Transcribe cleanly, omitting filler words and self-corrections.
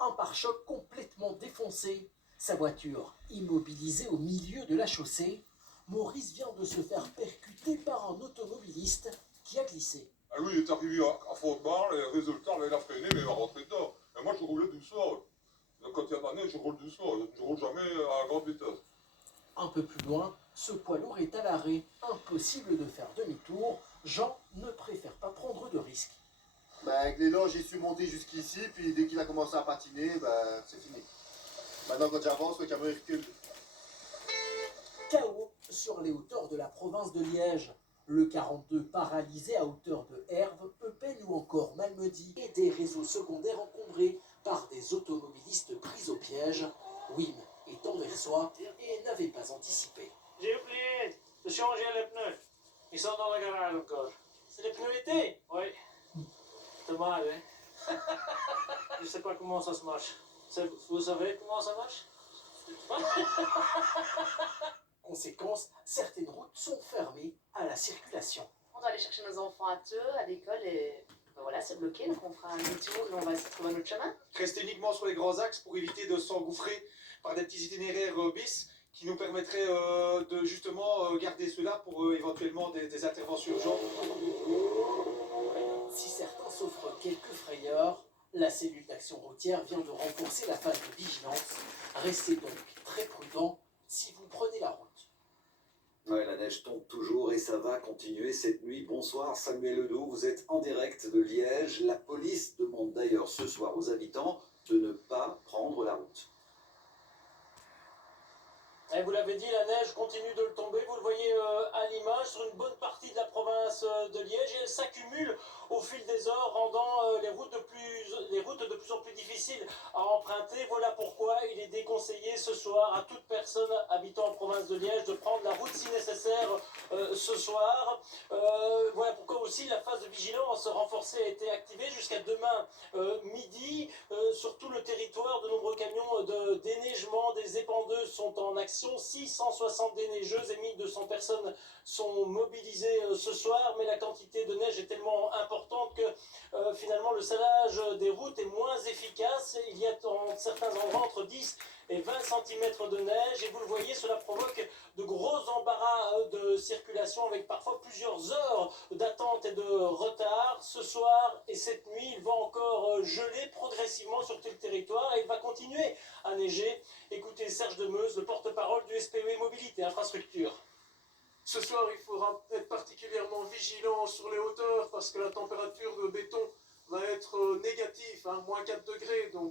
Un pare-choc complètement défoncé, sa voiture immobilisée au milieu de la chaussée. Maurice vient de se faire percuter par un automobiliste qui a glissé. Ah lui, il est arrivé à fond de balle, et résultat, il a freiné, mais il va rentrer dedans. Et moi, je roulais doucement. Donc, quand il y a de la neige, je roule doucement. Je roule jamais à grande vitesse. Un peu plus loin, ce poids lourd est à l'arrêt. Impossible de faire demi-tour. Jean ne préfère pas prendre de risques. Avec l'élan, j'ai su monter jusqu'ici, puis dès qu'il a commencé à patiner, c'est fini. Maintenant, quand j'avance, le camion recule. Chaos sur les hauteurs de la province de Liège. Le 42 paralysé à hauteur de Herve, Eupen ou encore Malmedy et des réseaux secondaires encombrés par des automobilistes pris au piège. Wim est anversois et n'avait pas anticipé. J'ai oublié de changer les pneus. Ils sont dans le garage encore. C'est les pneus été? Oui. Dommage, hein? Je sais pas comment ça se marche. Vous savez comment ça marche? Conséquence, certaines routes sont fermées à la circulation. On doit aller chercher nos enfants à Theux, à l'école, et voilà, c'est bloqué, donc on fera un détour et on va se trouver notre chemin. Rester uniquement sur les grands axes pour éviter de s'engouffrer par des petits itinéraires bis qui nous permettraient de justement garder ceux-là pour éventuellement des interventions urgentes. Si certains s'offrent quelques frayeurs, la cellule d'action routière vient de renforcer la phase de vigilance. Restez donc très prudents si vous prenez la route. Ouais, la neige tombe toujours et ça va continuer cette nuit. Bonsoir Samuel Ledoux, vous êtes en direct de Liège. La police demande d'ailleurs ce soir aux habitants de ne pas prendre la route. Et vous l'avez dit, la neige continue de tomber. Vous le voyez à l'image sur une bonne partie de la province de Liège. Et elle s'accumule au fil des heures, rendant les routes de plus en plus difficiles à emprunter. Voilà pourquoi il est déconseillé ce soir à toute personne habitant en province de Liège de prendre la route si nécessaire ce soir. Voilà pourquoi aussi la phase de vigilance renforcée a été activée jusqu'à demain midi. Sur tout le territoire, de nombreux camions de déneigement, des épandeuses sont en action. 660 déneigeuses et 1200 personnes sont mobilisées ce soir, mais la quantité de neige est tellement importante que finalement le salage des routes est moins efficace. Il y a en certains endroits entre 10 et 20 cm de neige, et vous le voyez, cela provoque de gros embarras de circulation avec parfois plusieurs heures d'attente et de retard. Ce soir et cette nuit, il va encore geler progressivement sur tout le territoire et il va continuer à neiger. Écoutez Serge Demeuse, le porte-parole du SPE Mobilité Infrastructure. Ce soir, il faudra être particulièrement vigilant sur les hauteurs parce que la température de béton va être négative, -4 degrés. Donc